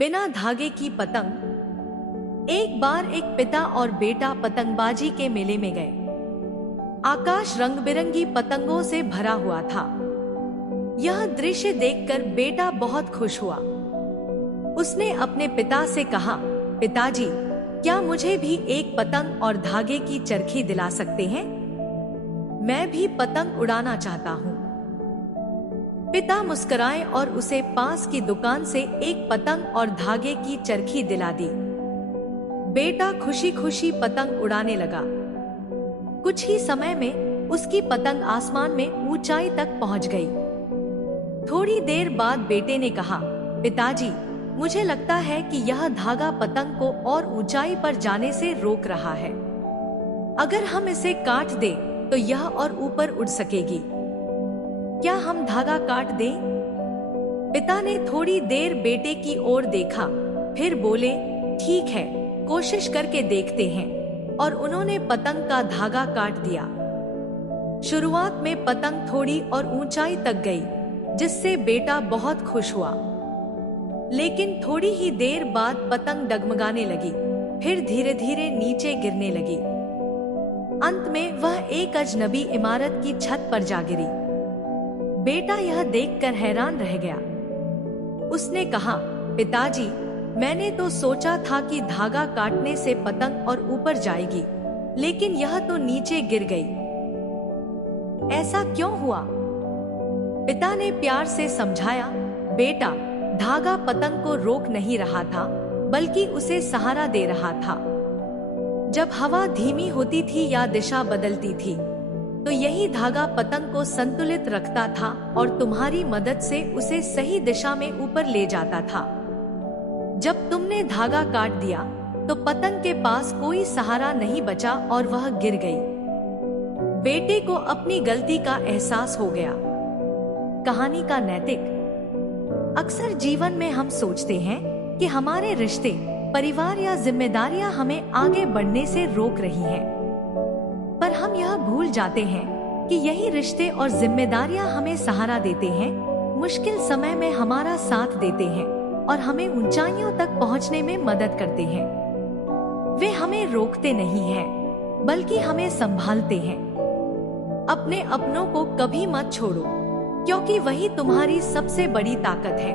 बिना धागे की पतंग। एक बार एक पिता और बेटा पतंगबाजी के मेले में गए। आकाश रंग बिरंगी पतंगों से भरा हुआ था। यह दृश्य देखकर बेटा बहुत खुश हुआ। उसने अपने पिता से कहा, पिताजी, क्या मुझे भी एक पतंग और धागे की चरखी दिला सकते हैं? मैं भी पतंग उड़ाना चाहता हूँ। पिता मुस्कुराए और उसे पास की दुकान से एक पतंग और धागे की चरखी दिला दी। बेटा खुशी खुशी पतंग उड़ाने लगा। कुछ ही समय में उसकी पतंग आसमान में ऊंचाई तक पहुंच गई। थोड़ी देर बाद बेटे ने कहा, पिताजी, मुझे लगता है कि यह धागा पतंग को और ऊंचाई पर जाने से रोक रहा है। अगर हम इसे काट दें तो यह और ऊपर उड़ सकेगी। क्या हम धागा काट दें? पिता ने थोड़ी देर बेटे की ओर देखा, फिर बोले, ठीक है, कोशिश करके देखते हैं। और उन्होंने पतंग का धागा काट दिया। शुरुआत में पतंग थोड़ी और ऊंचाई तक गई, जिससे बेटा बहुत खुश हुआ। लेकिन थोड़ी ही देर बाद पतंग डगमगाने लगी, फिर धीरे धीरे नीचे गिरने लगी। अंत में वह एक अजनबी इमारत की छत पर जा गिरी। बेटा यह देखकर हैरान रह गया। उसने कहा, पिताजी, मैंने तो सोचा था कि धागा काटने से पतंग और ऊपर जाएगी, लेकिन यह तो नीचे गिर गई। ऐसा क्यों हुआ? पिता ने प्यार से समझाया, बेटा, धागा पतंग को रोक नहीं रहा था, बल्कि उसे सहारा दे रहा था। जब हवा धीमी होती थी या दिशा बदलती थी, तो यही धागा पतंग को संतुलित रखता था और तुम्हारी मदद से उसे सही दिशा में ऊपर ले जाता था। जब तुमने धागा काट दिया, तो पतंग के पास कोई सहारा नहीं बचा और वह गिर गई। बेटे को अपनी गलती का एहसास हो गया। कहानी का नैतिक। अक्सर जीवन में हम सोचते हैं कि हमारे रिश्ते, परिवार या जिम्मेदारियां हमें आगे बढ़ने से रोक रही हैं। पर हम यह भूल जाते हैं कि यही रिश्ते और जिम्मेदारियां हमें सहारा देते हैं, मुश्किल समय में हमारा साथ देते हैं और हमें ऊंचाइयों तक पहुंचने में मदद करते हैं। वे हमें रोकते नहीं हैं, बल्कि हमें संभालते हैं। अपने अपनों को कभी मत छोड़ो, क्योंकि वही तुम्हारी सबसे बड़ी ताकत है।